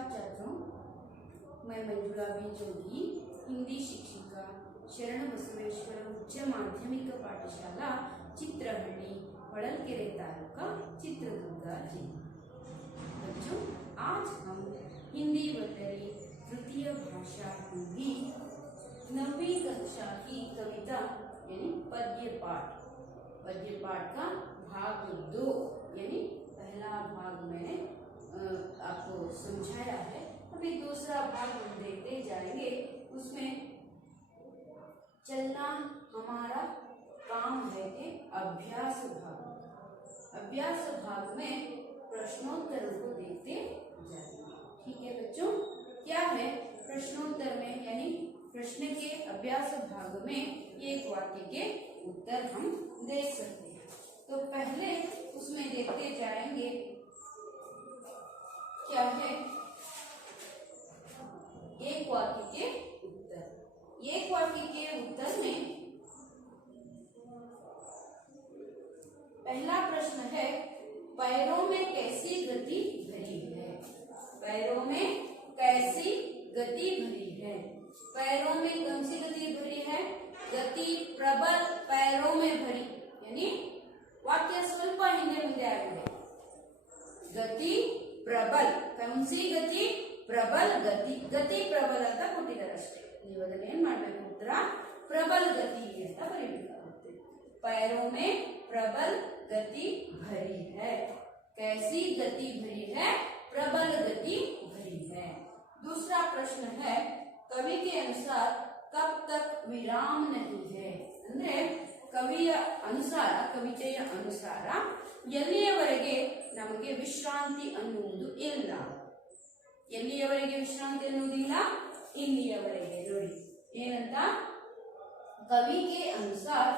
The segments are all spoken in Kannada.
नमस्कार छात्रों, मैं मंजुला बी जोगी, हिंदी शिक्षिका, शरण बसवेश्वर उच्च माध्यमिक पाठशाला चित्रहಳ್ಳಿ ಹೊಳಲ್ಕೆರೆ तालुका चित्रदुर्ग जिला। बच्चों, आज हम हिंदी वल्लरी तृतीय भाषा हिंदी 9वीं कक्षा की कविता यानी पद्य पाठ का भाग 2 यानी पहला भाग मैंने आपको समझाया है। अभी दूसरा भाग हम देखते जाएंगे। उसमें चलना हमारा काम है के अभ्यास भाग में प्रश्नोत्तरों को देखते जाएंगे। ठीक है बच्चों, क्या है प्रश्नोत्तर में यानी प्रश्न के अभ्यास भाग में एक वाक्य के उत्तर हम देख सकते हैं। तो पहले उसमें देखते जाएंगे क्या है एक वाक्य के उत्तर। एक वाक्य के उत्तर में पहला प्रश्न है, पैरों में कैसी गति भरी है। पैरों में कैसी गति भरी है। पैरों में कौन सी गति भरी है? गति प्रबल पैरों में भरी यानी वाक्य स्वल्प हिंदे ಮುಂದೆ ಆಗಿದೆ। गति प्रबल कौन सी गति? प्रबल गति। गति प्रबल ಅಂತ ಕೊಟ್ಟಿದ್ದಾರೆ ಅಷ್ಟೇ। ನೀವು ಅದನ್ನ ಏನು ಮಾಡಬೇಕು? ಉತ್ತರ प्रबल गति ಅಂತ ಬರೀಬೇಕಾಗುತ್ತೆ। पैरों में प्रबल गति भरी है। कैसी गति भरी है? प्रबल गति भरी है। दूसरा प्रश्न है, कवि के अनुसार कब तक विराम नहीं है। ಅಂದ್ರೆ ಕವಿಯ ಅನುಸಾರ ಕವಿತೆಯ ಅನುಸಾರ ಎಲ್ಲಿಯವರೆಗೆ ನಮಗೆ ವಿಶ್ರಾಂತಿ ಅನ್ನುವುದು ಇಲ್ಲ। ಎಲ್ಲಿಯವರೆಗೆ ವಿಶ್ರಾಂತಿ ಅನ್ನುವುದಿಲ್ಲ? ಇಲ್ಲಿಯವರೆಗೆ। ನೋಡಿ ಏನಂತ, कवि के अनुसार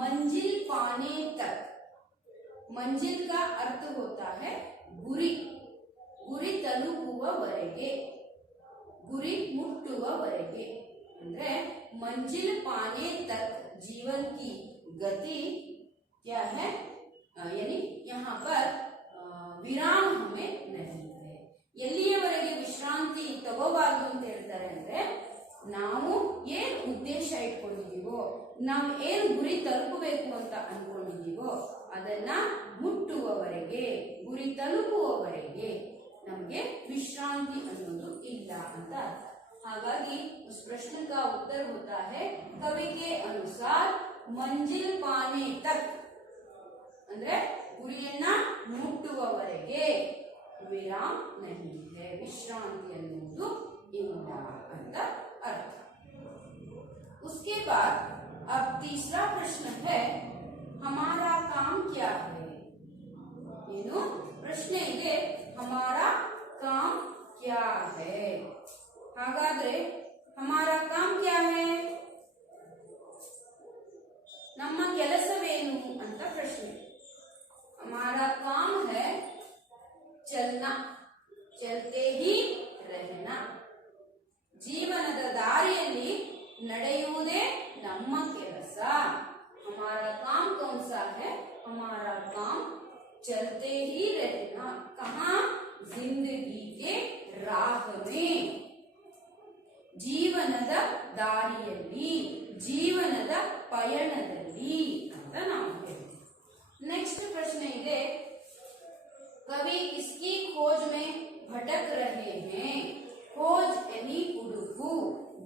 मंजिल पाने तक। मंजिल का अर्थ होता है गुरी। गुरी ತಲುಪುವವರೆಗೆ, गुरी ಮುಟ್ಟುವವರೆಗೆ ಅಂದ್ರೆ मंजिल पाने तक जीवन की गति क्या है, यानी यहाँ पर विराम हमें नहीं है। ಎಲ್ಲಿಯವರೆಗೆ ವಿಶ್ರಾಂತಿ ತಗೋಬಾರ್ದು ಅಂತ ಹೇಳ್ತಾರೆ ಅಂದ್ರೆ, ನಾವು ಏನ್ ಉದ್ದೇಶ ಇಟ್ಕೊಂಡಿದೀವೋ, ನಾವು ಏನ್ ಗುರಿ ತಲುಪಬೇಕು ಅಂತ ಅನ್ಕೊಂಡಿದೀವೋ ಅದನ್ನ ಮುಟ್ಟುವವರೆಗೆ, ಗುರಿ ತಲುಪುವವರೆಗೆ ನಮಗೆ ವಿಶ್ರಾಂತಿ ಅನ್ನೋದು ಇಲ್ಲ ಅಂತ। ಹಾಗಾಗಿ उस प्रश्न का उत्तर होता है, कवि के अनुसार मंजिल पाने तक ಅಂದ್ರೆ ಗುರಿಯನ್ನ ಮುಟ್ಟುವವರೆಗೆ ವಿರಾಮ್ नहीं है, ವಿಶ್ರಾಂತಿ ಅನ್ನೋದು ಇಲ್ಲ ಅಂತ अर्थ। उसके बाद अब तीसरा प्रश्न है, हमारा काम क्या है। ಏನು ಪ್ರಶ್ನೆ ಇದೆ, हमारा काम क्या है। ಹಾಗಾದ್ರೆ हमारा काम क्या है, ನಮ್ಮ ಕೆಲಸವೇನು ಅಂತ ಪ್ರಶ್ನೆ। हमारा काम है चलना, चलते ही रहना। ಜೀವನದ ದಾರಿಯಲ್ಲಿ ನಡೆಯುವುದೇ ನಮ್ಮ ಕೆಲಸ। हमारा काम कौन सा है? हमारा काम चलते ही रहना। कहाँ? जिंदगी के राह में, ಜೀವನದ ದಾರಿಯಲ್ಲಿ, ಜೀವನದ ಪಯಣದಲ್ಲಿ ಅಂತ ನಾವು ಹೇಳ್ತೀವಿ। नेक्स्ट प्रश्न ಇದೆ, कवि किसकी खोज में भटक रहे हैं। खोज यानी ಹುಡುಕು,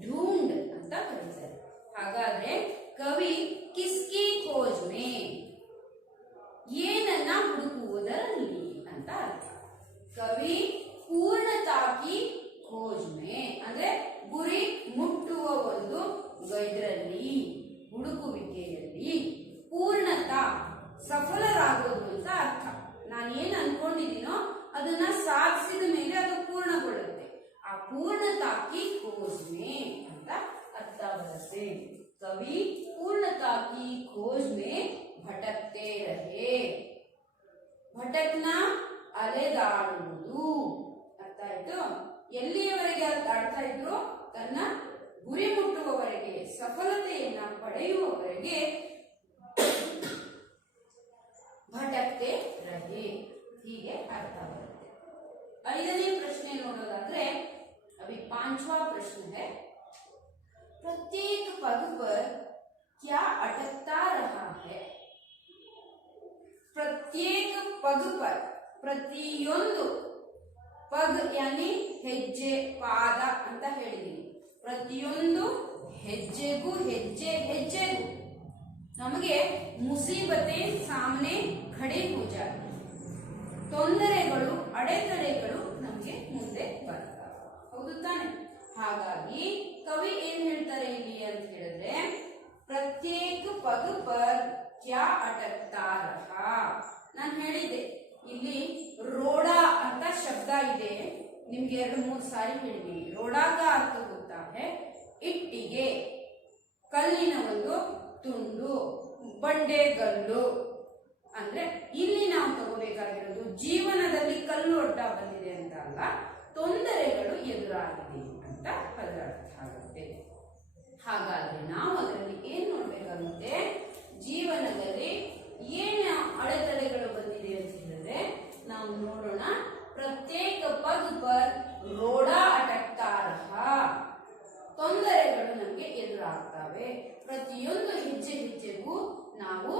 ढूंढ ಅಂತ ಕರೀತಾರೆ। ಹಾಗಾದ್ರೆ ಕವಿ ಕಿಸ್ಕಿ ಖೋಜ್ ಮೇ, ಏನನ್ನ ಹುಡುಕುವುದರಲ್ಲಿ ಅಂತ ಅರ್ಥ। ಕವಿ ಪೂರ್ಣತಾ ಕಿ ಖೋಜ್ ಮೇ ಅಂದ್ರೆ ಗುರಿ ಮುಟ್ಟುವ ಒಂದು ಇದರಲ್ಲಿ, ಹುಡುಕುವಿಕೆಯಲ್ಲಿ ಪೂರ್ಣತಾ ಸಫಲರಾಗೋದು ಅಂತ ಅರ್ಥ। ನಾನು ಏನ್ ಅನ್ಕೊಂಡಿದ್ದೀನೋ ಅದನ್ನ ಸಾಧಿಸಿದ ಮೇಲೆ ಅದು ಪೂರ್ಣಗೊಳ್ಳುತ್ತೆ। ಆ ಪೂರ್ಣತಾ ಕಿ ಖೋಜ್ ಮೇ ಅಂತ ಅರ್ಥ ಬರುತ್ತೆ। कवि पूर्णता की खोज में भटकते रहे। भटकना ಅಲೆದಾಡುವುದು ಅರ್ಥ ಆಯ್ತು। ಎಲ್ಲಿಯವರೆಗೆ ಅಲೆದಾಡ್ತಾ ಇದ್ರು? ತನ್ನ ಗುರಿ ಮುಟ್ಟುವವರೆಗೆ, ಸಫಲತೆಯನ್ನ ಪಡೆಯುವವರೆಗೆ ಭಟಕತೆ ರಹೆ, ಹೀಗೆ ಅರ್ಥ ಬರುತ್ತೆ। ಐದನೇ ಪ್ರಶ್ನೆ ನೋಡೋದಾದ್ರೆ 5वां प्रश्न है, प्रत्येक पग पर क्या अटकता रहा है? प्रत्येक पग पर, ಪ್ರತಿಯೊಂದು ಪಗ್ ಯಾನಿ ಹೆಜ್ಜೆ ಪಾದ ಅಂತ ಹೇಳಿದೀನಿ. ಪ್ರತಿಯೊಂದು ಹೆಜ್ಜೆಗೂ ಹೆಜ್ಜೆಗೂ ನಮಗೆ ಮುಸೀಬತೆ ಸಾಮನೆ ಖಡೆ ಹೋ ಜಾತೆ, ತೊಂದರೆಗಳು ಅಡೆತಡೆಗಳು ನಮಗೆ ಮುಂದೆ ಬರ್ತವೆ. ಹೌದು ತಾನೆ? ಹಾಗಾಗಿ ಕವಿ ಏನ್ ಹೇಳ್ತಾರೆ ಇಲ್ಲಿ ಅಂತ ಹೇಳಿದ್ರೆ, ಪ್ರತ್ಯೇಕ ಪಗ ಪರ್ ಕ್ಯಾ ಅಟಕ್ತಾ ರಹಾ. ನಾನು ಹೇಳಿದ್ದೆ ಇಲ್ಲಿ ರೋಡಾ ಅಂತ ಶಬ್ದ ಇದೆ, ನಿಮ್ಗೆ 2-3 ಸಾರಿ ಹೇಳಿದೀನಿ. ರೋಡಾ का अर्थ होता है ಇಟ್ಟಿಗೆ, ಕಲ್ಲಿನ ಒಂದು ತುಂಡು, ಬಂಡೆಗಲ್ಲು. ಅಂದ್ರೆ ಇಲ್ಲಿ ನಾವು ತಗೋಬೇಕಾಗಿರೋದು ಜೀವನದಲ್ಲಿ ಕಲ್ಲು ಅಡ್ಡ ಬಂದಿದೆ ಅಂತ ಅಲ್ಲ, ತೊಂದರೆಗಳು ಎದುರಾಗಿದೆ ಅಂತ ಅದರ ಅರ್ಥ ಆಗುತ್ತೆ. ಹಾಗಾದ್ರೆ ನಾವು ಅದರಲ್ಲಿ ಏನ್ ನೋಡ್ಬೇಕಾಗುತ್ತೆ, ಜೀವನದಲ್ಲಿ ಏನು ಅಡೆತಡೆಗಳು ಬಂದಿದೆ ಅಂತ ಹೇಳಿದ್ರೆ ನಾವು ನೋಡೋಣ. ಪ್ರತ್ಯೇಕ ಪಗ್ ಪರ್ ರೋಡಾ ಅಟಕ್ತಾ ರಹಾ, ತೊಂದರೆಗಳು ನಮಗೆ ಎದುರಾಗ್ತವೆ. ಪ್ರತಿಯೊಂದು ಹೆಜ್ಜೆಗೂ ನಾವು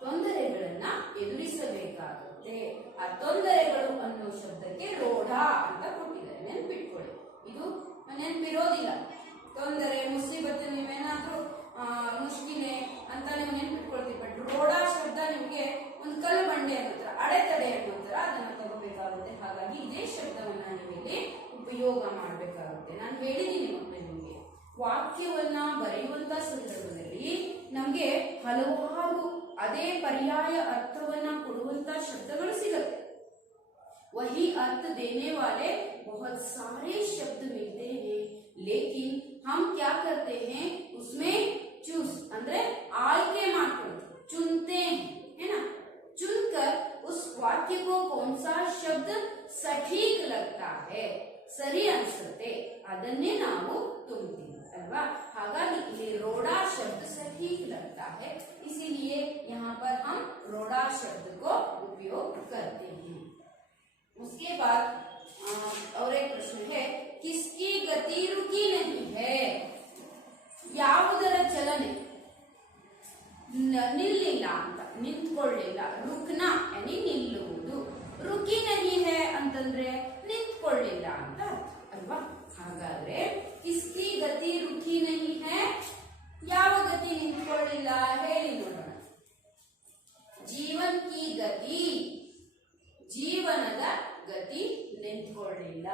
ತೊಂದರೆಗಳನ್ನ ಎದುರಿಸಬೇಕಾಗುತ್ತೆ. ಆ ತೊಂದರೆಗಳು ಅನ್ನೋ ಶಬ್ದಕ್ಕೆ ರೋಡಾ ಅಂತ ಕೊಟ್ಟಿದ್ದಾರೆ, ನೆನ್ಪಿಟ್ಕೊಳ್ಳಿ. ಇದು ನೆನ್ಪಿರೋದಿಲ್ಲ. ತೊಂದರೆ ಮುಸೀಬತ್ತು ನೀವೇನಾದ್ರೂ ಮುಷ್ಕಿಲೆ ಅಂತ ನೀವು ನೆನ್ಪಿಟ್ಕೊಳ್ತೀವಿ, ಬಟ್ ರೋಡಾ ಶಬ್ದ ನಿಮ್ಗೆ ಒಂದು ಕಲ್ಲು ಬಂಡೆ ಅನ್ನೋತರ, ಅಡೆತಡೆ ಅನ್ನೋತರ ಅದನ್ನ ತಗೋಬೇಕಾಗುತ್ತೆ. ಹಾಗಾಗಿ ಇದೇ ಶಬ್ದವನ್ನ ನೀವಿಲ್ಲಿ ಉಪಯೋಗ ಮಾಡಬೇಕಾಗುತ್ತೆ. ನಾನು ಹೇಳಿದ್ದೀನಿ ಮಕ್ಕಳೇ, ನಿಮಗೆ ವಾಕ್ಯವನ್ನ ಬರೆಯುವಂತ ಸಂದರ್ಭದಲ್ಲಿ ನಮ್ಗೆ ಹಲವಾರು ಅದೇ ಪರ್ಯಾಯ ಅರ್ಥವನ್ನ ಕೊಡುವಂತ ಶಬ್ದಗಳು ಸಿಗುತ್ತೆ. वही अर्थ देने वाले बहुत सारे शब्द मिलते हैं, लेकिन हम क्या करते हैं, उसमें चूज ಅಂದ್ರೆ ಆಯ್ಕೆ ಮಾಡ್ಕೊಳ್ತೀವಿ, चुनते हैं, है ना. चुनकर उस वाक्य को कौन सा शब्द सटीक लगता है, ಸರಿ ಅನ್ಸುತ್ತೆ, ಅದನ್ನೇ ನಾವು ತುಂಬ್ತೀವಿ अल्वा. हालांकि ये रोड़ा शब्द सटीक लगता है, इसीलिए यहाँ पर हम रोड़ा शब्द को उपयोग करते हैं. उसके बाद और एक प्रश्न है, किसकी गति रुकी नहीं है. ಯಾವುದರ ಚಲನೆ ನಿಲ್ಲಿಲ್ಲ ಅಂತ, ನಿಂತ್ಕೊಳ್ಳಿಲ್ಲ. ರುಕ್ನಾ ಯಾನಿ ನಿಲ್ಲುವುದು, ರುಕಿ ನಹಿ ಹೈ ಅಂತಂದ್ರೆ ನಿಂತ್ಕೊಳ್ಳಿಲ್ಲ ಅಂತ ಅಲ್ವಾ. ಹಾಗಾದ್ರೆ ಕಿಸ್ಕಿ ಗತಿ ರುಕಿ ನಹಿ ಹೈ, ಯಾವ ಗತಿ ನಿಂತ್ಕೊಳ್ಳಿಲ್ಲ ಹೇಳಿ ನೋಡೋಣ. ಜೀವನ್ ಕಿ ಗತಿ, ಜೀವನದ ಗತಿ ನಿಂತ್ಕೊಳ್ಳಿಲ್ಲ.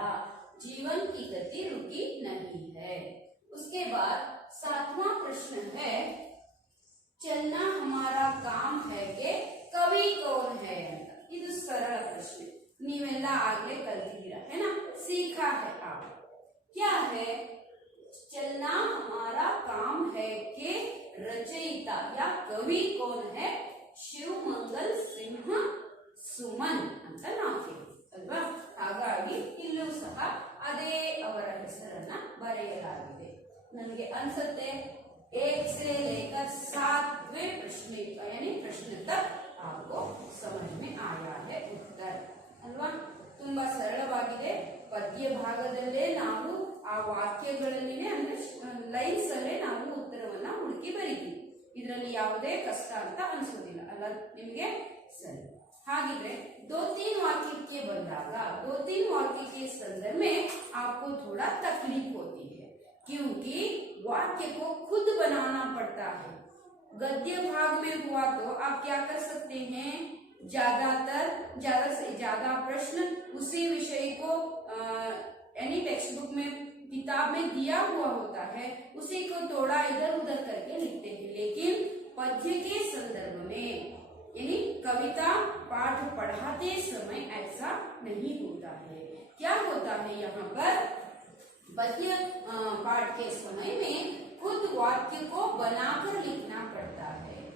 जीवन की गति रुकी नहीं है. उसके बाद 7वां प्रश्न है, चलना हमारा काम है के कवि कौन है ಅಂತ. ಇದು ಸರಳ ಪ್ರಶ್ನೆ, ನೀವೆಲ್ಲ ಆಗ್ಲೇ ಕಲ್ತಿದ್ದೀರಾ, है ना, सीखा है आप. क्या है चलना हमारा काम है के रचयिता या कवि कौन है, शिव मंगल सिंह सुमन ಅಂತ ನಾವು ಕೇಳಿದ್ವಿ ಅಲ್ವಾ. ಹಾಗಾಗಿ ಇಲ್ಲೂ ಸಹ ಅದೇ ಅವರ ಹೆಸರನ್ನ ಬರೆಯಲಾಗಿದೆ. ನನಗೆ ಅನ್ಸುತ್ತೆ 1 से लेकर 7वें प्रश्न यानी प्रश्न तक आपको समझ में आया है उत्तर ಅಲ್ವಾ. ತುಂಬಾ ಸರಳವಾಗಿದೆ. ಪದ್ಯ ಭಾಗದಲ್ಲೇ ನಾವು ಆ ವಾಕ್ಯಗಳಲ್ಲಿನೇ ಅಂದ್ರೆ ಲೈನ್ಸ್ ಅಲ್ಲೇ ನಾವು ಉತ್ತರವನ್ನ ಹುಡುಕಿ ಬರೀತೀವಿ. ಇದರಲ್ಲಿ ಯಾವುದೇ ಕಷ್ಟ ಅಂತ ಅನ್ಸೋದಿಲ್ಲ ಅಲ್ಲ ನಿಮಗೆ. ಸರಿ, हागिद्रे 2-3 वाक्य के बंदाग 2-3 वाक्य के संदर्भ में आपको थोड़ा तकलीफ होती है, क्योंकि वाक्य को खुद बनाना पड़ता है. गद्य भाग में हुआ तो आप क्या कर सकते हैं, ज्यादा से ज्यादा प्रश्न उसी विषय को यानी टेक्स्ट बुक में किताब में दिया हुआ होता है, उसी को थोड़ा इधर उधर करके लिखते हैं. लेकिन पद्य के संदर्भ में यानी कविता पाठ पढ़ाते समय ऐसा नहीं होता है. क्या होता है, यहाँ पर पद्य पाठ के समय में खुद वाक्य को बनाकर लिखना पड़ता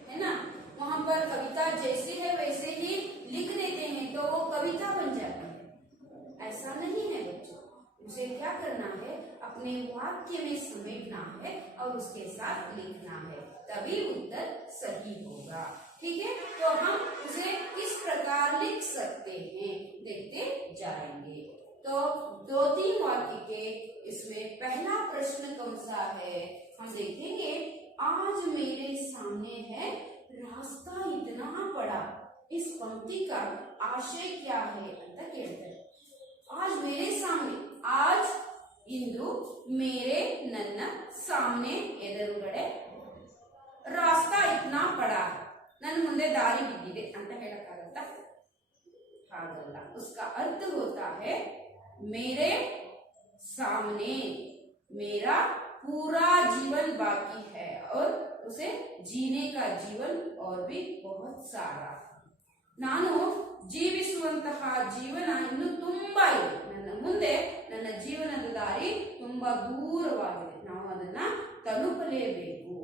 है ना. वहाँ पर कविता जैसी है वैसे ही लिख देते हैं तो वो कविता बन जाती है. ऐसा नहीं है बच्चों, उसे क्या करना है, अपने वाक्य में समेटना है और उसके साथ लिखना है, तभी उत्तर सही होगा. ठीक है, तो हम उसे किस प्रकार लिख सकते हैं देखते जाएंगे. तो 2-3 वाक्य के इसमें पहला प्रश्न कौन सा है हम देखेंगे। आज मेरे सामने है रास्ता इतना बड़ा, इस पंक्ति का आशय क्या है ಅಂತ ಕೇಳ್ತಾರೆ। आज मेरे सामने, आज ಇಂದು मेरे ನನ್ನ सामने ಎದುರುಗಡೆ रास्ता इतना बड़ा, ನನ್ನ ಮುಂದೆ ದಾರಿ ಬಿದ್ದಿದೆ ಅಂತ ಹೇಳಕ್ಕಾಗತ್ತಾ? हागल्ला। उसका अर्थ होता है मेरे सामने मेरा पूरा जीवन बाकी है और उसे जीने का जीवन और भी बहुत सारा। ನಾನು ಜೀವಿಸುವಂತಹ ಜೀವನ ಇನ್ನು ತುಂಬಾ ಇದೆ, ನನ್ನ ಮುಂದೆ ನನ್ನ ಜೀವನದ ದಾರಿ ತುಂಬಾ ದೂರವಾಗಿದೆ, ನಾವು ಅದನ್ನ ತಲುಪಲೇಬೇಕು,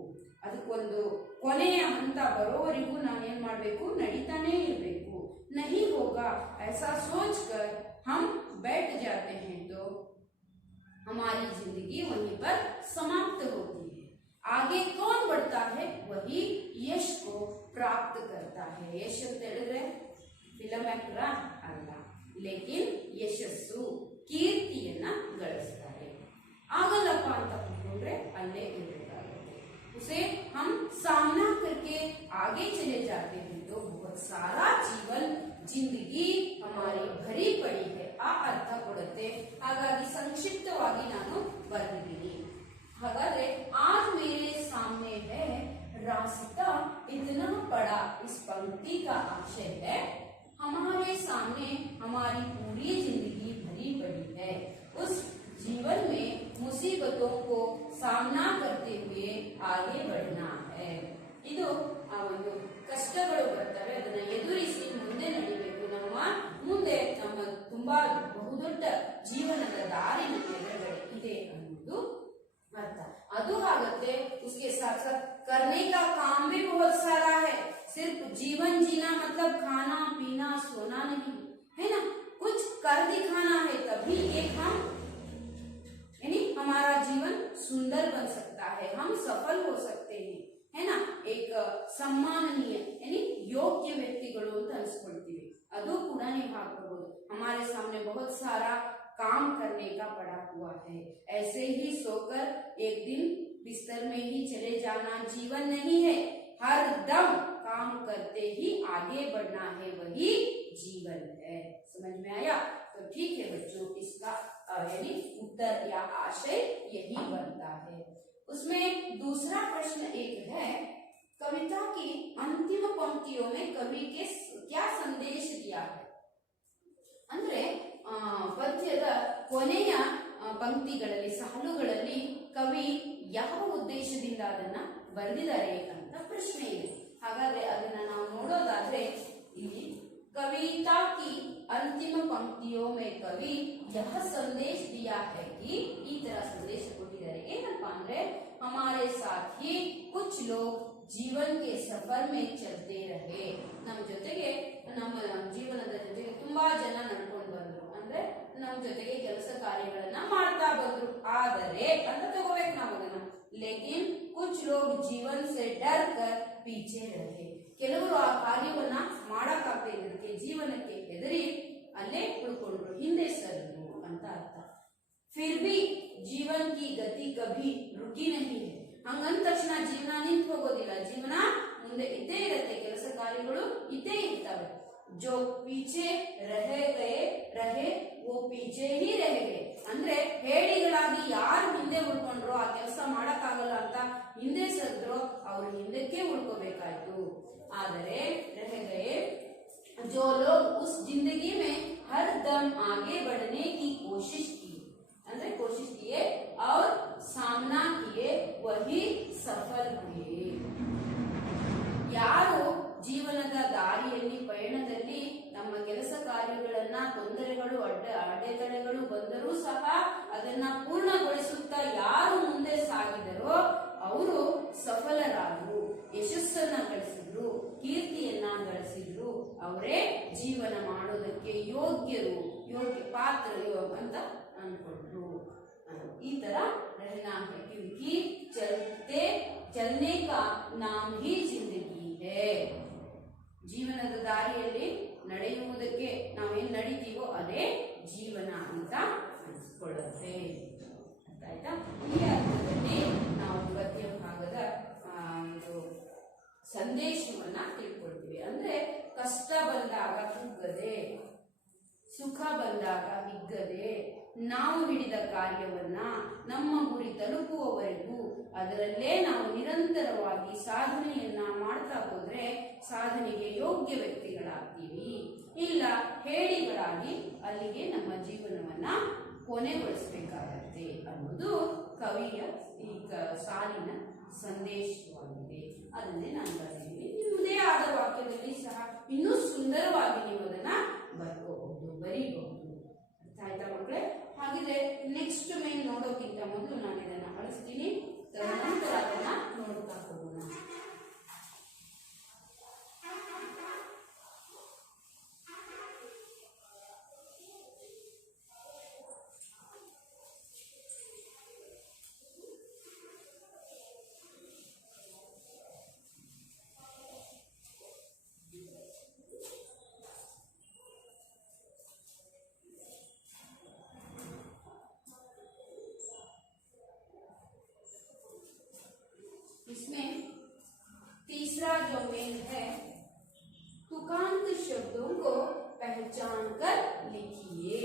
ಅದಕ್ಕೊಂದು ಕೊನೆಯ ಹಂತ ಬರೋವರೆಗೂ ನಾನೇನ್ ಮಾಡ್ಬೇಕು, ನಡೀತಾನೆ ಇರಬೇಕು। नहीं होगा ऐसा सोचकर हम बैठ जाते हैं तो हमारी जिंदगी वहीं पर समाप्त होती है। आगे कौन बढ़ता है? वही यश को प्राप्त करता है। यश ಅಂತ ಹೇಳಿದ್ರೆ ಫಿಲಂ ಆಕ್ಟರ್ ಅಲ್ಲ, ಲೇಕಿನ್ ಯಶಸ್ಸು ಕೀರ್ತಿಯನ್ನ ಗಳಿಸ್ತಾರೆ। ಆಗಲ್ಲಪ್ಪ ಅಂತ ಕೂತ್ಕೊಂಡ್ರೆ ಅಲ್ಲೇ ಇರಬೇಕಾಗುತ್ತೆ। उसे हम सामना करके आगे चले जाते हैं तो बहुत सारा जीवन जिंदगी हमारी भरी पड़ी है आ अर्थ ಕೊಡುತ್ತೆ। ಹಾಗಾಗಿ ಸಂಕ್ಷಿಪ್ತವಾಗಿ ನಾನು ಬರೆದಿದ್ದೀನಿ। ಹಾಗಾದ್ರೆ आज मेरे सामने है रास्ता इतना बड़ा, इस पंक्ति का आशय है हमारे सामने हमारी पूरी जिंदगी भरी पड़ी है। उस जीवन में मुसीबतों को सामना करते हुए आगे बढ़ना है। ಇದು ಆ ಒಂದು ಕಷ್ಟಗಳು ಬರ್ತವೆ, ಅದನ್ನ ಎದುರಿಸಿ ಮುಂದೆ ನಡಿಬೇಕು, ನಮ್ಮ ಮುಂದೆ ನಮ್ಮ ತುಂಬಾ ಬಹುದೊಡ್ಡ ಜೀವನದ ದಾರಿ ನಮ್ಮ ಎದುರುಗಡೆ ಇದೆ ಅನ್ನೋದು अर्थ। ಅದು ಆಗತ್ತೆ उसके साथ साथ करने का काम भी बहुत सारा है। सिर्फ जीवन जीना मतलब खाना पीना सोना नहीं है ना, कुछ कर दिखाना है, तभी एक हम यानी हमारा जीवन सुंदर बन सकता है, हम सफल हो सकते हैं, है ना। एक सम्माननीय यानी योग्य ವ್ಯಕ್ತಿಗಳು ಅಂತ ಅನ್ಸ್ಕೊಳ್ತೀವಿ, ಅದು ಕೂಡ ನೀವು ಹಾಕಬಹುದು। हमारे सामने बहुत सारा काम करने का पड़ा हुआ है, ऐसे ही सोकर एक दिन बिस्तर में ही चले जाना जीवन नहीं है, हर दम काम करते ही आगे बढ़ना है, वही जीवन है। समझ में आया? तो ठीक है बच्चों, इसका यानी उत्तर या आशय यही बनता है। उसमें दूसरा प्रश्न एक है, कविता की अंतिम पंक्तियों में कवि के क्या संदेश दिया है? ಅಂದ್ರೆ ಪದ್ಯದ ಕೊನೆಯ ಪಂಕ್ತಿಗಳಲ್ಲಿ ಸಾಲುಗಳಲ್ಲಿ ಕವಿ ಯಾವ ಉದ್ದೇಶದಿಂದ ಅದನ್ನ ಬರೆದಿದ್ದಾರೆ ಅಂತ ಪ್ರಶ್ನೆ ಇದೆ। ಹಾಗಾದ್ರೆ ಅದನ್ನ ನಾವು ನೋಡೋದಾದ್ರೆ ಇಲ್ಲಿ कविता की अंतिम पंक्तियों में कवि यह संदेश दिया है कि ಈ ತರ ಸಂದೇಶ ಕೊಟ್ಟಿದ್ದಾರೆ। ಏನಪ್ಪಾ ಅಂದ್ರೆ हमारे साथ ही कुछ लोग जीवन के सफर में चलते रहे, ನಮ್ಮ ಜೊತೆಗೆ ನಮ್ಮ ಜೀವನದ ಜೊತೆಗೆ ತುಂಬಾ ಜನ ನಡ್ಕೊಂಡು ಬಂದ್ರು, ಅಂದ್ರೆ ನಮ್ಮ ಜೊತೆಗೆ ಕೆಲಸ ಕಾರ್ಯಗಳನ್ನ ಮಾಡ್ತಾ ಬಂದ್ರು, ಆದರೆ ಅಂತ ತಗೋಬೇಕು ನಾವು ಅದನ್ನ। लेकिन कुछ लोग जीवन से डर कर पीछे रहे, ಕೆಲವರು ಆ ಕಾರ್ಯವನ್ನ ಮಾಡಕ್ಕಾಗದೆ ಇದ್ದಕ್ಕೆ ಜೀವನಕ್ಕೆ ಹೆದರಿ ಅಲ್ಲೇ ಉಳ್ಕೊಂಡ್ರು, ಹಿಂದೆ ಸರಿದ್ರು ಅಂತ ಅರ್ಥ। फिर भी जीवन की गति कभी रुकी नहीं है, ಹಂಗಂದ ತಕ್ಷಣ ಜೀವನ ನಿಂತು ಹೋಗೋದಿಲ್ಲ, ಜೀವನ ಮುಂದೆ ಇದ್ದೇ ಇರುತ್ತೆ, ಕೆಲಸ ಕಾರ್ಯಗಳು ಇದ್ದೇ ಇರ್ತವೆ। जो पीछे रहे वो पीछे ही रह गए, ಅಂದ್ರೆ ಹೇಡಿಗಳಾಗಿ ಯಾರು ಹಿಂದೆ ಉಳ್ಕೊಂಡ್ರು, ಆ ಕೆಲಸ ಮಾಡಕ್ಕಾಗಲ್ಲ ಅಂತ ಹಿಂದೆ ಸರಿದ್ರು, ಅವರು ಹಿಂದಕ್ಕೆ ಉಳ್ಕೋಬೇಕಾಯ್ತು। ಆದರೆ रह गए जो लोग उस जिंदगी में हर दम आगे बढ़ने की कोशिश की, ಅಂದ್ರೆ कोशिश किए और सामना किए, वही सफल हुए। ಯಾರು ಜೀವನದ ದಾರಿಯಲ್ಲಿ ಪಯಣದಲ್ಲಿ ನಮ್ಮ ಕೆಲಸ ಕಾರ್ಯಗಳನ್ನ ತೊಂದರೆಗಳು ಅಡೆತಡೆಗಳು ಬಂದರೂ ಸಹ ಅದನ್ನ ಪೂರ್ಣಗೊಳಿಸುತ್ತಾ ಯಾರು ಮುಂದೆ ಸಾಗಿದರೋ ಅವರು ಸಫಲರಾದರು, ಯಶಸ್ಸನ್ನ ಗಳಿಸಿದ್ರು, ಕೀರ್ತಿಯನ್ನ ಗಳಿಸಿದ್ರು, ಅವರೇ ಜೀವನ ಮಾಡೋದಕ್ಕೆ ಯೋಗ್ಯರು, ಯೋಗ್ಯ ಪಾತ್ರರು ಅಂತ ಅನ್ಕೊಂಡ್ರು। ಈ ತರ रहना है क्योंकि चलने का नाम ही जिंदगी है। ಜೀವನದ ದಾರಿಯಲ್ಲಿ ನಡೆಯುವುದಕ್ಕೆ ನಾವೇನ್ ನಡೀತೀವೋ ಅದೇ ಜೀವನ ಅಂತ ಅನ್ಸ್ಕೊಳ್ಳೋದು। ಹಿಡಿದ ಕಾರ್ಯವನ್ನ ನಮ್ಮ ಗುರಿ ತಲುಪುವವರೆಗೂ ಅದರಲ್ಲೇ ನಾವು ನಿರಂತರವಾಗಿ ಸಾಧನೆಯನ್ನ ಮಾಡ್ತಾ ಹೋದ್ರೆ ಸಾಧನೆಗೆ ಯೋಗ್ಯ ವ್ಯಕ್ತಿಗಳಾಗ್ತೀವಿ. ಇಲ್ಲ ಹೇಡಿಗಳಾಗಿ ಅಲ್ಲಿಗೆ ನಮ್ಮ ಜೀವನವನ್ನ ಕೊನೆಗೊಳಿಸಬೇಕಾಗತ್ತೆ ಅನ್ನೋದು ಕವಿಯ ಈ ಸಾಲಿನ ಸಂದೇಶವಾಗಿದೆ. ಅದನ್ನೇ ನಾನು ಬರೆದಿದ್ದೀನಿ. ನಿಮ್ಮದೇ ಆದ ವಾಕ್ಯದಲ್ಲಿ ಸಹ ಇನ್ನೂ ಸುಂದರವಾಗಿ ನೀವು ಅದನ್ನ ಬರೀಬಹುದು. ಅರ್ಥ ಆಯ್ತಾ ಮಕ್ಕಳೇ? ಹಾಗಿದ್ರೆ ನೆಕ್ಸ್ಟ್ ಮೇನ್ ನೋಡೋಕ್ಕಿಂತ ಮೊದಲು ನಾನು ಇದನ್ನ ಅಳಿಸ್ತೀನಿ, ತದನಂತರ ಅದನ್ನ ನೋಡ್ತಾ ಹೋಗೋಣ. इसमें तीसरा जो मेन है, तुकांत शब्दों को पहचान कर लिखिए।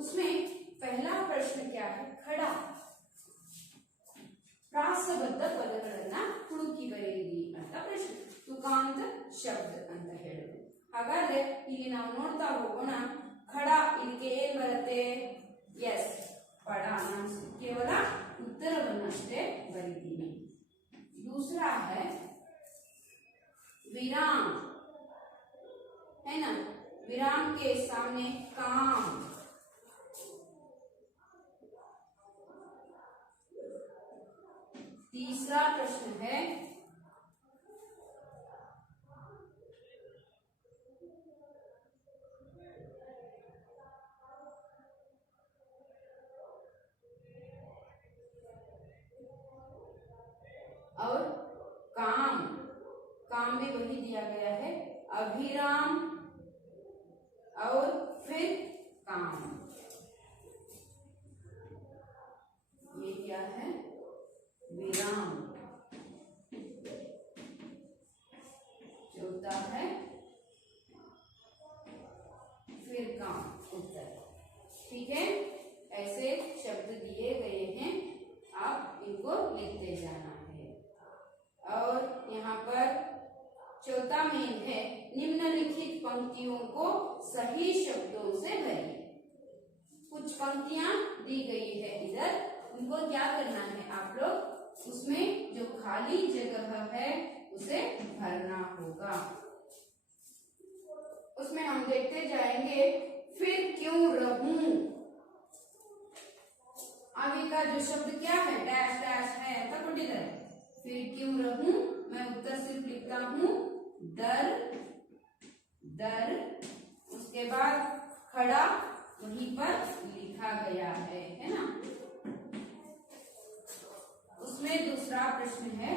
उसमें पहला प्रश्न क्या है? खड़ा ಪ್ರಾಸಬದ್ಧ ಪದಗಳನ್ನ ಹುಡುಕಿ ಬರೆಯಿರಿ ಅಂತ ಪ್ರಶ್ನೆ. ತುಕಾಂತ ಶಬ್ದ ಅಂತ ಹೇಳುದು. ಹಾಗಾದ್ರೆ ಇಲ್ಲಿ ನಾವು ನೋಡ್ತಾ ಹೋಗೋಣ. ಖಡ ಇದಕ್ಕೆ ಏನ್ ಬರುತ್ತೆ? ಎಸ್, ಪಡ. ನಾನು ಕೇವಲ ಉತ್ತರವನ್ನಷ್ಟೇ ಬರೀತೀನಿ. दूसरा है विराम, है ना? विराम के सामने काम। तीसरा प्रश्न है और काम। काम में वही दिया गया है, अभिराम और फिर काम। ये क्या है? विराम। चौथा है फिर काम, उत्तर। ठीक है, ऐसे शब्द दिए गए हैं, आप इनको लिखते जाना है। और यहाँ पर चौथा मेन है, निम्नलिखित पंक्तियों को सही शब्दों से भरिए। कुछ पंक्तियां दी गई है इधर, उनको क्या करना है? आप लोग उसमें जो खाली जगह है उसे भरना होगा। उसमें हम देखते जाएंगे, फिर क्यों रहूं। आगे का जो शब्द क्या है? डैश डैश है, तब इधर फिर क्यों रहूं। मैं उत्तर सिर्फ लिखता हूं, डर डर। उसके बाद खड़ा वहीं पर लिखा गया है ना? उसमें दूसरा प्रश्न है,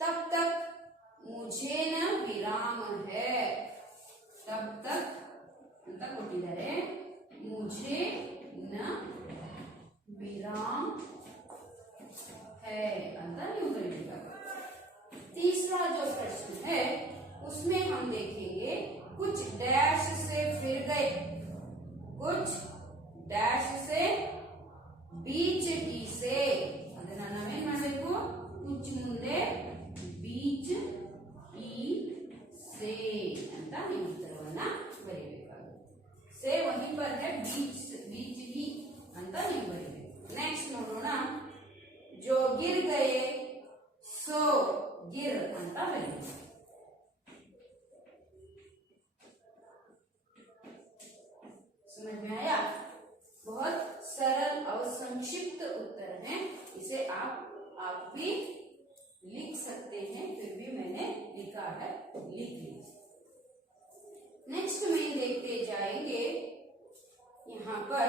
तब तक मुझे न विराम है। तब तक ಅಂತ ಕೊಟ್ಟಿದ್ದಾರೆ, मुझे न विराम है ಅಂತ ನೀವು ಬರೀಬೇಕಾಗುತ್ತೆ. तीसरा जो प्रश्न है उसमें हम देखेंगे, कुछ डैश से फिर गए, कुछ डैश से बीच ही से, ಅದನ್ನ ನಾವೇನ್ ಮಾಡಬೇಕು? कुछ ಮುಂದೆ बीच ही से ಅಂತ ನೀವು ಉತ್ತರವನ್ನ ಬರೀಬೇಕಾಗುತ್ತೆ. से वहीं पर है, बीच ही ಅಂತ ನೀವು ಬರೀಬೇಕು. नेक्स्ट ನೋಡೋಣ, जो गिर गए सो गिर ಅಂತ ಬರೀಬೇಕು. समझ में आया? बहुत सरल और संक्षिप्त उत्तर है, इसे आप भी लिख सकते हैं, फिर भी मैंने लिखा है, लिख लीजिए। नेक्स्ट में देखते जाएंगे, यहाँ पर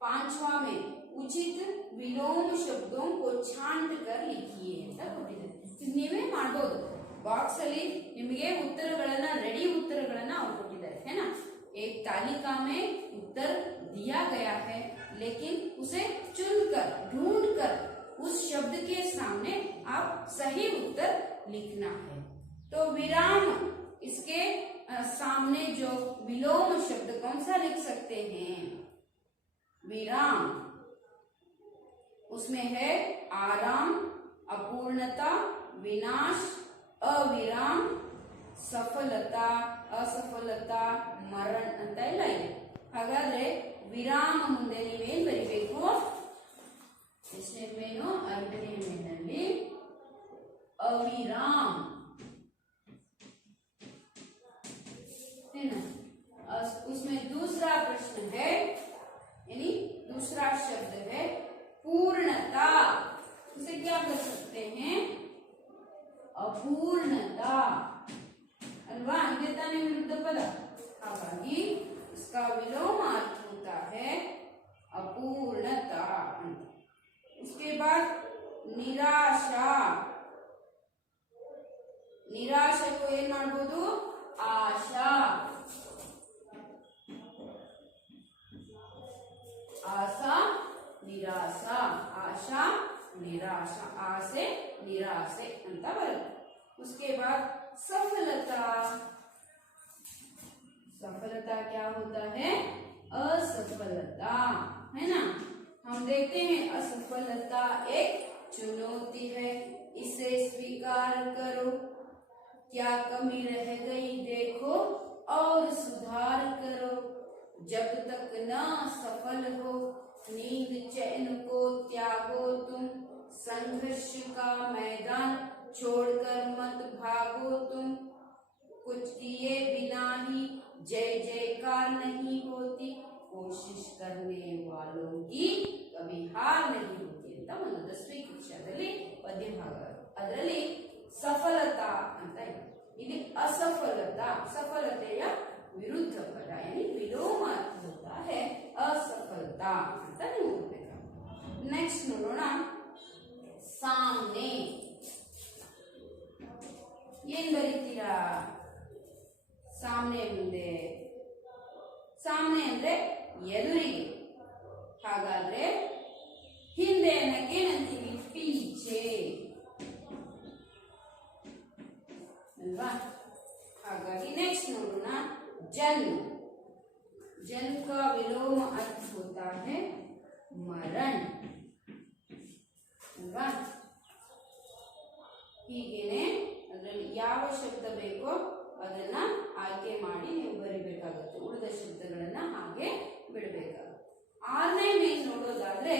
पांचवा में उचित विलोम शब्दों को छांट कर लिखिए ಅಂತ ಕೊಟ್ಟಿದ್ದಾರೆ. ನೀವೇ ಮಾಡಬಹುದು, बॉक्स ಅಲ್ಲಿ ನಿಮಗೆ ಉತ್ತರಗಳನ್ನ ರೆಡಿ ಉತ್ತರಗಳನ್ನ ಅವರು ಕೊಟ್ಟಿದ್ದಾರೆ है ना। एक तालिका में उत्तर दिया गया है, लेकिन उसे चुनकर ढूंढकर उस शब्द के सामने आप सही उत्तर लिखना है। तो विराम, इसके सामने जो विलोम शब्द कौन सा लिख सकते हैं? विराम, उसमें है आराम, अपूर्णता, विनाश, अविराम, सफलता, असफलता, मरण ಅಂತ ಎಲ್ಲ ಇದೆ। ಹಾಗಾದ್ರೆ ವಿರಾಮ ಮುಂದೆ ನೀವೇನ್ ಬರಿಬೇಕು? ಎಷ್ಟನೇ ಮೇನು? 5ನೇ ಮೇನಲ್ಲಿ अविराम है ना। उसमें दूसरा प्रश्न है, यानी दूसरा शब्द है पूर्णता। उसे क्या कर सकते हैं? अपूर्णता अल्वा, इदे ताने विरुद्ध पद। हाಗಾಗಿ इसका विलोम अर्थ होता है अपूर्णता। उसके बाद निराशा, निराशा को ಏನ್ ಮಾಡಬಹುದು? आशा, आशा निराशा, आशा निराशा, आसे निराशे ಅಂತ ಬರುತ್ತೆ। उसके बाद सफलता, सफलता क्या होता है? असफलता, है ना। हम देखते हैं असफलता एक चुनौती है, इसे स्वीकार करो, क्या कमी रह गई देखो और सुधार करो, जब तक न सफल हो नींद चैन को त्यागो तुम, संघर्ष का मैदान छोड़कर मत भागो तुम, कुछ किए बिना ही जय जयकार नहीं होती, कोशिश करने वालों की कभी हार नहीं होती ಅಂತ ಒಂದು 10ನೇ ಕಕ್ಷಾದಲ್ಲಿ ಪದ್ಯ ಭಾಗ। ಅದರಲ್ಲಿ ಸಫಲತಾ ಅಂತ ಇದೆ, ಇಲ್ಲಿ असफलता, सफलತೆಯ विरुद्ध पद, यानी विलोम अर्थ होता है असफलता ಅಂತ ನೀವು ಓದಬೇಕು। नेक्स्ट ನೋಡೋಣ सामने। ಏನ್ ಬರೀತೀರಾ? सामने ಮುಂದೆ, सामने ಅಂದ್ರೆ ಎದುರಿಗೆ। ಹಾಗಾದ್ರೆ ಹಿಂದೆ ಅನ್ನಕ್ಕೆ ಏನಂತೀವಿ? ಪೀछे अल्वा। हाಗಾಗಿ नेक्स्ट ನೋಡೋಣ जन्म। जन्म का विलोम अर्थ होता है मरण अल्वा। ಹೀಗೇನೆ ಅದರಲ್ಲಿ ಯಾವ ಶಬ್ದ ಬೇಕೋ ಅದನ್ನ ಆಯ್ಕೆ ಮಾಡಿ ನೀವು ಬರಿಬೇಕಾಗುತ್ತೆ, ಉಳಿದ ಶಬ್ದಗಳನ್ನ ಹಾಗೆ ಬಿಡಬೇಕಾಗುತ್ತೆ। 6ನೇ ಮೇನ್ ನೋಡೋದಾದ್ರೆ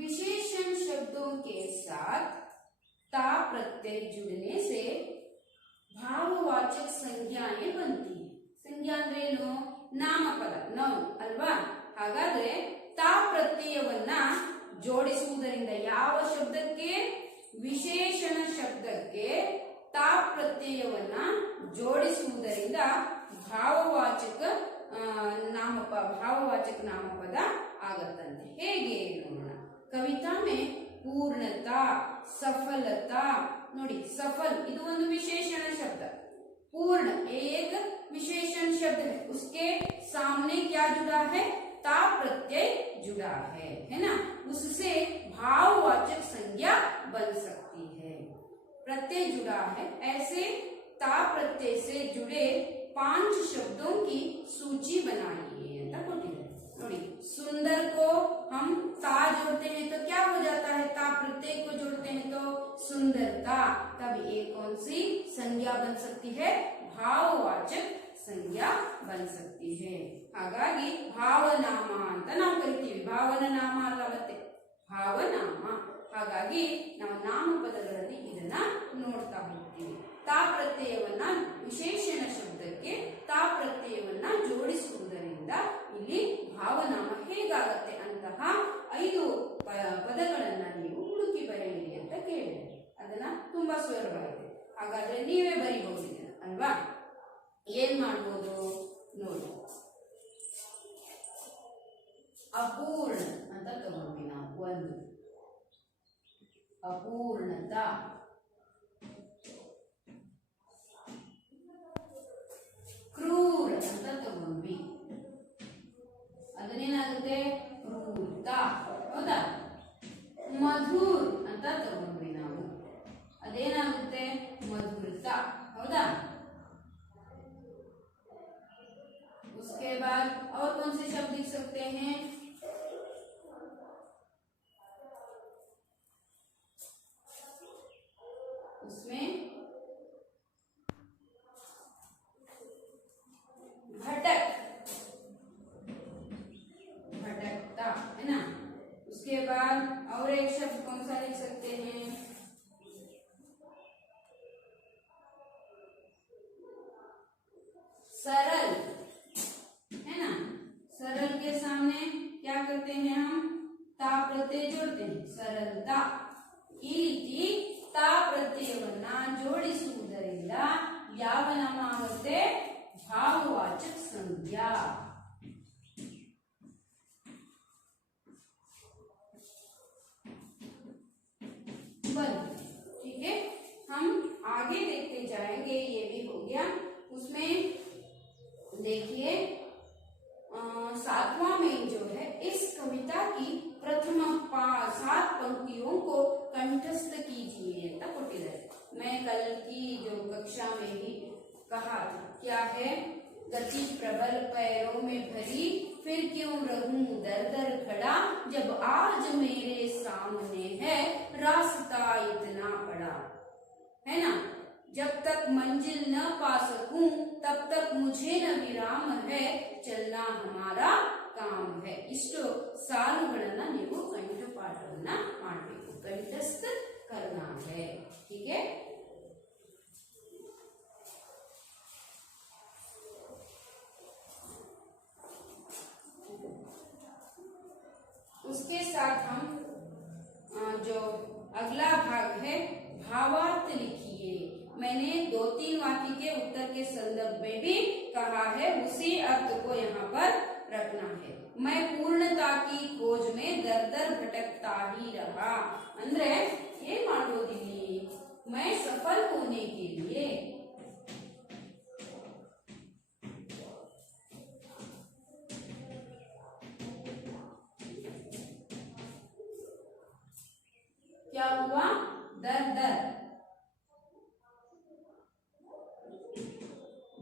विशेषण शब्दों के साथ ता प्रत्यय जुड़ने से भाववाचक संज्ञाएं बनती है। संज्ञा अंद्रेनु? नामपद, नೌನ್ ಅಲ್ವಾ। ಹಾಗಾದ್ರೆ ತಾ ಪ್ರತ್ಯಯವನ್ನ ಜೋಡಿಸುವುದರಿಂದ, ಯಾವ ಶಬ್ದಕ್ಕೆ? ವಿಶೇಷಣ ಶಬ್ದಕ್ಕೆ ತಾ ಪ್ರತ್ಯಯವನ್ನ ಜೋಡಿಸುವುದರಿಂದ ಭಾವವಾಚಕ ನಾಮಪದ ಆಗತ್ತಂತೆ। ಹೇಗೆ ನೋಡೋಣ। ಕವಿತಾ में पूर्णता, सफलता, ನೋಡಿ सफल ಇದು ಒಂದು विशेषण शब्द, पूर्ण एक विशेषण शब्द है, उसके सामने क्या जुड़ा है? ता प्रत्यय जुड़ा है ना। उससे भाववाचक संज्ञा बन सकती है, प्रत्यय जुड़ा है। ऐसे ता प्रत्यय से जुड़े 5 शब्दों की सूची बनाइए ಅಂತ ಕೊಟ್ಟಿದ್ದಾರೆ ನೋಡಿ। सुंदर को हम ता जोड़ते हैं तो क्या हो जाता है? ता प्रत्यय को जोड़ते हैं तो सुंदरता। तब ये कौन सी संज्ञा बन सकती है? भाववाचक संज्ञा बन सकती है। ಹಾಗಾಗಿ ಭಾವನಾಮ ಅಂತ ನಾವು ಕರಿತೀವಿ, ಭಾವನಾಮ ಅಲ್ಲ ಮತ್ತೆ ಭಾವನಾಮ। ಹಾಗಾಗಿ ನಾವು ನಾಮಪದಗಳಲ್ಲಿ ಇದನ್ನ ನೋಡ್ತಾ ಹೋಗ್ತೀವಿ। ತಾ ಪ್ರತ್ಯಯವನ್ನ ವಿಶೇಷಣ ಶಬ್ದಕ್ಕೆ ತಾ ಪ್ರತ್ಯಯವನ್ನ ಜೋಡಿಸುವುದರಿಂದ ಇಲ್ಲಿ ಭಾವನಾಮ ಹೇಗಾಗತ್ತೆ ಅಂತಹ 5 ಪದಗಳನ್ನ ನೀವು ಹುಡುಕಿ ಬರೆಯಿರಿ ಅಂತ ಕೇಳಿದೆ। ಅದನ್ನ ತುಂಬಾ ಸುಲಭವಾಗಿದೆ, ಹಾಗಾದ್ರೆ ನೀವೇ ಬರೀಬಹುದು। ಏನ್ ಮಾಡ್ಬೋದು ನೋಡಿ. ಅಪೂರ್ಣ ಅಂತ ತಗೊಂಡ್ವಿ ನಾವು. ಒಂದು ಅಪೂರ್ಣತ, ಕ್ರೂರ ಅಂತ ತಗೊಂಡ್ವಿ, ಅದನ್ನೇನಾಗುತ್ತೆ ಕ್ರೂರತ, ಹೌದಾ. ಮಧುರ್ ಅಂತ ತಗೊಂಡ್ವಿ ನಾವು, ಅದೇನಾಗುತ್ತೆ मधुरता, हौदा। उसके बाद और कौन से शब्द लिख सकते हैं? उसमें भटक, भटकता है ना। उसके बाद और एक शब्द कौन सा लिख सकते हैं? सरल, है ना। सरल के सामने क्या करते हैं हम? ता प्रत्यय जोड़ते हैं, सरलता। ಈ ರೀತಿ ತಾ ಪ್ರತ್ಯಯವನ್ನ ಜೋಡಿಸುವುದರಿಂದ ಯಾವ ನಾಮ ಆಗುತ್ತೆ? ಭಾವವಾಚಕ ಸಂಜ್ಞಾ। ठीक है, हम आगे देखते जाएंगे। ये भी हो गया। उसमें देखिए 7वां मेन जो है, इस कविता की प्रथम 7 पंक्तियों को कंठस्थ कीजिए। मैं कल की जो कक्षा में ही कहा था, क्या है? गति प्रबल पैरों में भरी, फिर क्यों रहूं दर दर खड़ा, जब आज मेरे सामने है रास्ता इतना बड़ा, है ना। जब तक मंजिल न पा सकूं, तब तक मुझे न विराम है, चलना हमारा काम है। इಷ್ಟು ಸಾಲುಗಳನ್ನ ನೀವು ಕಂಠಪಾಠವನ್ನ ಮಾಡಬೇಕು, ಕಂಠಸ್ಥ करना है। ठीक है। उसके साथ हम जो अगला भाग है, भावार्थ लिखिए। मैंने 2-3 वाक्य के उत्तर के संदर्भ में भी कहा है, उसी अर्थ को यहाँ पर रखना है। मैं पूर्णता की खोज में दर दर भटकता ही रहा। ಅಂದ್ರೆ ಏನ್ ಮಾಡೋದಿಲ್ಲಿ? मैं सफल होने के लिए क्या हुआ? दर दर,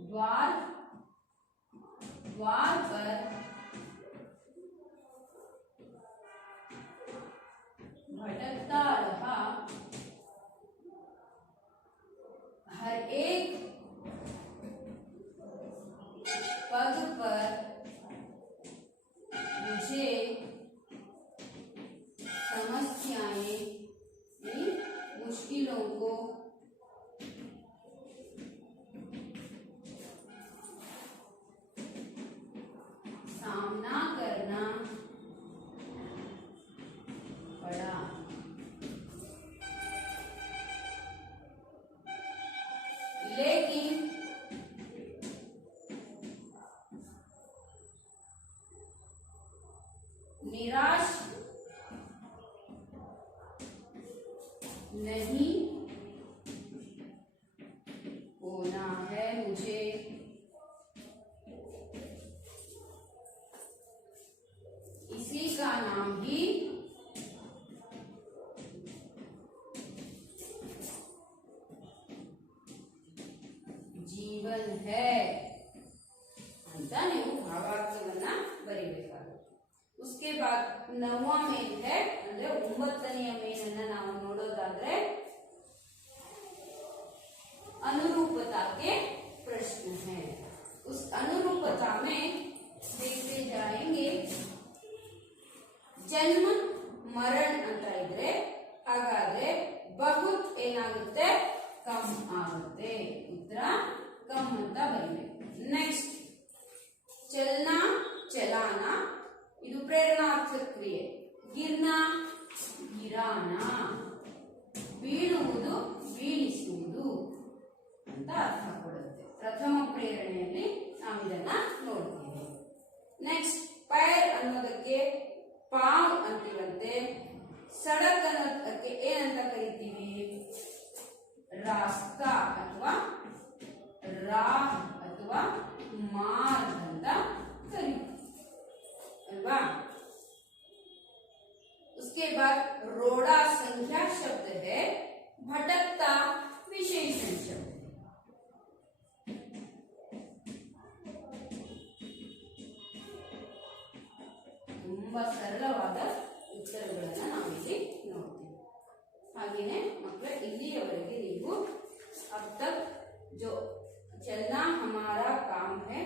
द्वार द्वार पर भटकता रहा, हर एक पद पर मुझे समस्याएं, मुश्किलों को सामना करना पड़ा। लेकिन निराश नहीं होना है मुझे। इसी का नाम ही जीवन है ಅಂತ ನೀವು ಭಾವಾರ್ಥವನ್ನ ಬರೀಬೇಕಾಗುತ್ತೆ। उसके बाद 9वां ಮೇನ್ है, ಅಂದ್ರೆ 9ನೆಯ ಮೇನ್ ಅನ್ನ ನಾವು ನೋಡೋದಾದ್ರೆ अनुरूपता के प्रश्न है। उस अनुरूपता में देखते जाएंगे, जन्म मरण ಅಂತ ಇದ್ರೆ ಹಾಗಾದ್ರೆ ಬಹುತ್ ಏನಾಗುತ್ತೆ? ಕಮ್ ಆಗುತ್ತೆ। ಉತ್ತರ ಕಮ್ ಅಂತ ಬರೀಬೇಕು। ನೆಕ್ಸ್ಟ್ ಚಲನಾ ಚಲಾನ, ಇದು ಪ್ರೇರಣಾರ್ಥಕ ಕ್ರಿಯೆ। ಗಿರ್ನ ಗಿರಾನ, ಬೀಳುವುದು ಬೀಳಿಸುವುದು ಅಂತ ಅರ್ಥ ಕೊಡುತ್ತೆ। ಪ್ರಥಮ ಪ್ರೇರಣೆ ತುಂಬಾ ಸರಳವಾದ ಉತ್ತರಗಳನ್ನ ನಾವಿಲ್ಲಿ ನೋಡ್ತೀವಿ. ಹಾಗೇನೆ ಮಕ್ಕಳ ಇಲ್ಲಿಯವರೆಗೆ ನೀವು अब तक जो चलना हमारा काम है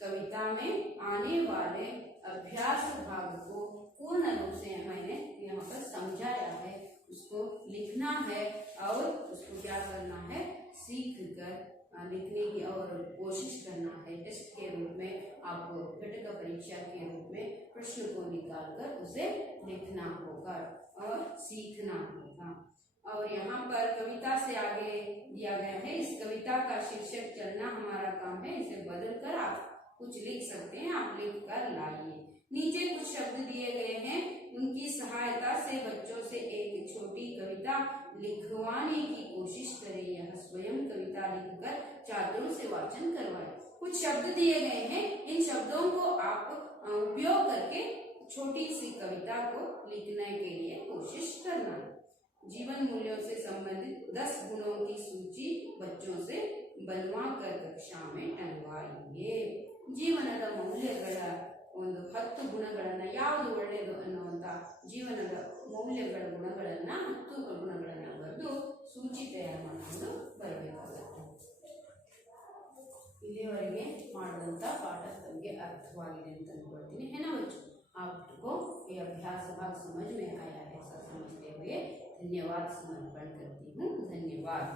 कविता में आने वाले अभ्यास भाग को पूर्ण रूप से मैंने यहाँ पर समझाया है। उसको लिखना है और उसको क्या करना है, सीख कर लिखने की और कोशिश करना है। टेस्ट के रूप में आपको घटक परीक्षा के रूप में प्रश्न को निकाल कर उसे लिखना होगा और सीखना होगा। और यहाँ पर कविता से आगे दिया गया है, इस कविता का शीर्षक चलना हमारा काम है। इसे बदल कर आप कुछ लिख सकते हैं, आप लिख कर लाइए। नीचे कुछ शब्द दिए गए हैं, उनकी सहायता से बच्चों से एक छोटी कविता लिखवाने की कोशिश करें। यह स्वयं कविता लिखकर छात्रों से वाचन करवाए। कुछ शब्द दिए गए हैं, इन शब्दों को आप उपयोग करके छोटी सी कविता को लिखने के लिए कोशिश करना। जीवन मूल्यों से संबंधित 10 गुणों की सूची बच्चों से बनवा कर कक्षा में टंगवाइए। ಜೀವನದ ಮೌಲ್ಯಗಳ ಒಂದು 10 ಗುಣಗಳನ್ನ, ಯಾವುದು ಒಳ್ಳೆಯದು ಅನ್ನುವಂತ ಜೀವನದ ಮೌಲ್ಯಗಳ ಗುಣಗಳನ್ನ 10 ಗುಣಗಳನ್ನ ಬರೆದು ಸೂಚಿ ತಯಾರು ಮಾಡಿಕೊಂಡು ಬರಬೇಕಾಗುತ್ತೆ. ಇಲ್ಲಿವರೆಗೆ ಮಾಡಿದಂತ ಪಾಠ ತಮಗೆ ಅರ್ಥವಾಗಿದೆ ಅಂತ ಅನ್ಕೊಳ್ತೀನಿ। है ना बच्चों, आपको ये अभ्यास भाग समझ में आया है? सब समझते हुए धन्यवाद समर्पण करती हूँ। धन्यवाद।